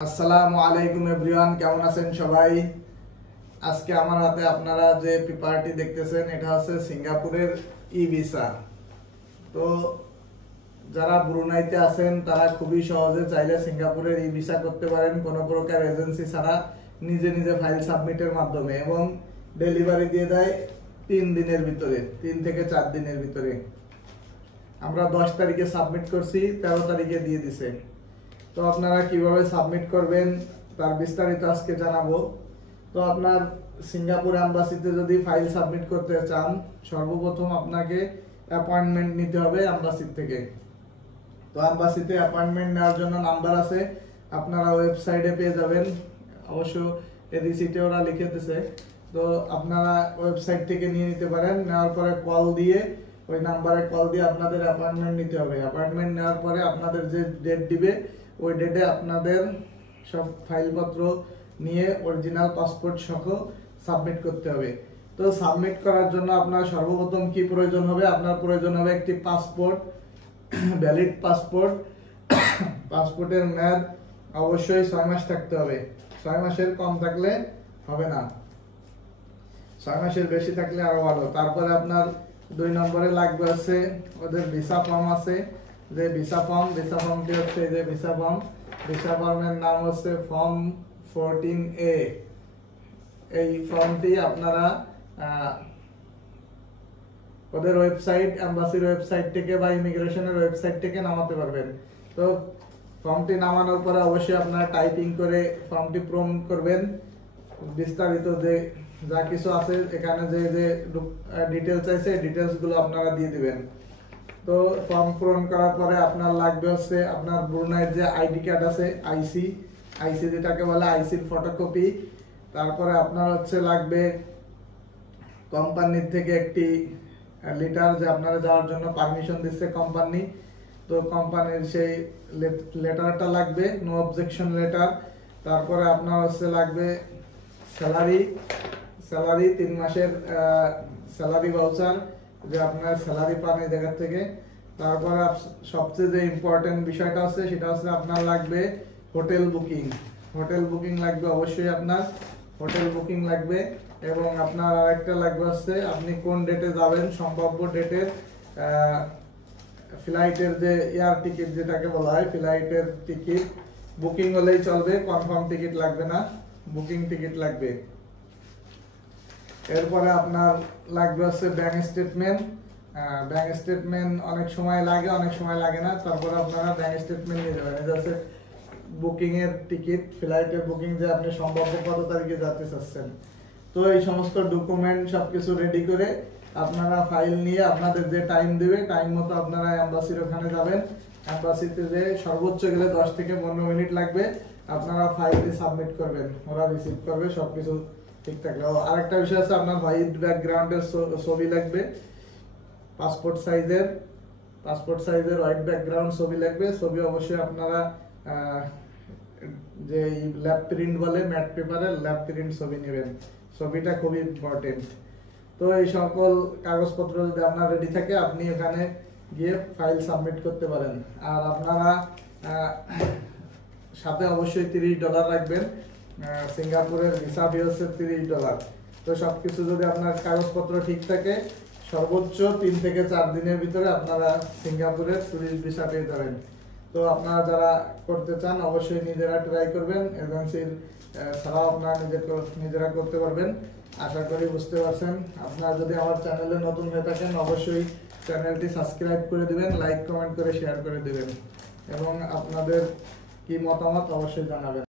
আসসালামু আলাইকুম এভরিওয়ান, কেমন আছেন সবাই? আজকে আমার হাতে আপনারা যে পেপারটি দেখতেছেন এটা হচ্ছে সিঙ্গাপুরের ই ভিসা। তো যারা ব্রুনাইতে আছেন তারা খুবই সহজে চাইলে সিঙ্গাপুরের ই ভিসা করতে পারেন কোনো প্রকার এজেন্সি ছাড়া, নিজে নিজে ফাইল সাবমিটের মাধ্যমে, এবং ডেলিভারি দিয়ে দেয় 3 দিনের ভিতরে, 3 থেকে 4 দিনের ভিতরে। আমরা 10 তারিখে সাবমিট করছি, 13 তারিখে দিয়ে দিছে। তো আপনারা কিভাবে সাবমিট করবেন তার বিস্তারিত আজকে জানাবো। তো আপনার সিঙ্গাপুর এম্বাসিতে যদি ফাইল সাবমিট করতে চান, সর্বপ্রথম আপনাকে অ্যাপয়েন্টমেন্ট নিতে হবে এম্বাসি থেকে। তো এম্বাসিতে অ্যাপয়েন্টমেন্ট নেওয়ার জন্য নাম্বার আছে, আপনারা ওয়েবসাইটে পেয়ে যাবেন, অবশ্য এই রিসিটে ওরা লিখে দিয়েছে। তো আপনারা ওয়েবসাইট থেকে নিয়ে নিতে পারেন। নেওয়ার পরে কল দিয়ে, ওই নাম্বারে কল দিয়ে আপনাদের অ্যাপয়েন্টমেন্ট নিতে হবে। অ্যাপয়েন্টমেন্ট নেওয়ার পরে আপনাদের যে ডেট দিবে ওই ডেটে আপনাদের সব ফাইলপত্র নিয়ে অরিজিনাল পাসপোর্ট সহ সাবমিট করতে হবে। তো সাবমিট করার জন্য আপনার সর্বপ্রথম কি প্রয়োজন হবে? আপনার প্রয়োজন হবে একটি পাসপোর্ট, ভ্যালিড পাসপোর্ট। পাসপোর্টের মেয়াদ অবশ্যই 6 মাস থাকতে হবে। 6 মাসের কম থাকলে হবে না, 6 মাসের বেশি থাকলে আরো ভালো। তারপরে আপনার 2 নম্বরে লাগবে আছে ওদের ভিসা ফর্ম আছে, যে ভিসা ফর্মটি হচ্ছে এই যে ভিসা ফর্মের নাম হচ্ছে ফর্ম 14A। এই ফর্মটি আপনারা ওদের ওয়েবসাইট, এম্বাসির ওয়েবসাইট থেকে বা ইমিগ্রেশনের ওয়েবসাইট থেকে নামাতে পারবেন। তো ফর্মটি নামানোর পরে অবশ্যই আপনারা টাইপিং করে ফর্মটি পূরণ করবেন। বিস্তারিত যে যা কিছু আছে এখানে, যে যে ডিটেলস আছে ডিটেলস গুলো আপনারা দিয়ে দিবেন। তো ফর্ম পূরণ করার পরে আপনার লাগবে হচ্ছে আপনার ব্রুনাইয়ের যে আইডি কার্ড আছে, আইসি যেটাকে বলে, আইসির ফটোকপি। তারপরে আপনার হচ্ছে লাগবে কোম্পানির থেকে একটি লেটার, যে আপনারা যাওয়ার জন্য পারমিশন দিচ্ছে কোম্পানি। তো কোম্পানির সেই লেটারটা লাগবে, নো অবজেকশন লেটার। তারপরে আপনার হচ্ছে লাগবে স্যালারি 3 মাসের স্যালারি ভাউচার, যে আপনার স্যালারি পান এই জায়গা থেকে। তারপরে সবচেয়ে যে ইম্পর্টেন্ট বিষয়টা আছে সেটা হচ্ছে আপনার লাগবে হোটেল বুকিং লাগবে, অবশ্যই আপনার হোটেল বুকিং লাগবে। এবং আপনার আরেকটা লাগবে হচ্ছে আপনি কোন ডেটে যাবেন, সম্ভাব্য ডেটের ফ্লাইটের যে এয়ার টিকিট যেটাকে বলা হয়, ফ্লাইটের টিকিট বুকিং হলেই চলবে, কনফার্ম টিকিট লাগবে না, বুকিং টিকিট লাগবে। এরপরে আপনার লাগবে হচ্ছে ব্যাংক স্টেটমেন্ট অনেক সময় লাগে, অনেক সময় লাগে না। তারপরে আপনারা ব্যাংক স্টেটমেন্ট নিয়ে যাবেন। এটা হচ্ছে বুকিং এর টিকিট, ফ্লাইটের বুকিং, যে আপনি সম্ভাব্য কত তারিখে যেতে চাচ্ছেন। তো এই সমস্ত ডকুমেন্ট সবকিছু রেডি করে আপনারা ফাইল নিয়ে, আপনাদের যে টাইম দেবে টাইম মতো আপনারা এম্বাসির ওখানে যাবেন। এম্বাসিতে যে সর্বোচ্চ গেলে 10 থেকে 15 মিনিট লাগবে। আপনারা ফাইলটি সাবমিট করবেন, ওরা রিসিভ করবে সবকিছু ঠিক থাকলে। আরেকটা বিষয় আছে, আপনার হোয়াইট ব্যাকগ্রাউন্ডের ছবি লাগবে, পাসপোর্ট সাইজের হোয়াইট ব্যাকগ্রাউন্ড ছবি লাগবে। ছবি অবশ্যই আপনারা যে ল্যাব প্রিন্ট বলে, ম্যাট পেপারের ল্যাব প্রিন্ট ছবি নেবেন, ছবিটা খুবই ইম্পর্টেন্ট। তো এই সকল কাগজপত্র যদি আপনার রেডি থাকে, আপনি ওখানে গিয়ে ফাইল সাবমিট করতে পারেন। আর আপনারা সাথে অবশ্যই $30 রাখবেন, সিঙ্গাপুরের ভিসা ফি হচ্ছে $30। তো সবকিছু যদি আপনার কাগজপত্র ঠিক থাকে, সর্বোচ্চ 3 থেকে 4 দিনের ভিতরে আপনারা সিঙ্গাপুরের ট্যুরিস্ট ভিসা পেয়ে যাবেন। তো আপনারা যারা করতে চান অবশ্যই নিজেরা ট্রাই করবেন, এজেন্সির ছাড়াও আপনারা নিজেরা করতে পারবেন। আশা করি বুঝতে পারছেন। আপনারা যদি আমার চ্যানেলে নতুন হয়ে থাকেন অবশ্যই চ্যানেলটি সাবস্ক্রাইব করে দিবেন, লাইক কমেন্ট করে শেয়ার করে দিবেন, এবং আপনাদের কি মতামত অবশ্যই জানাবেন।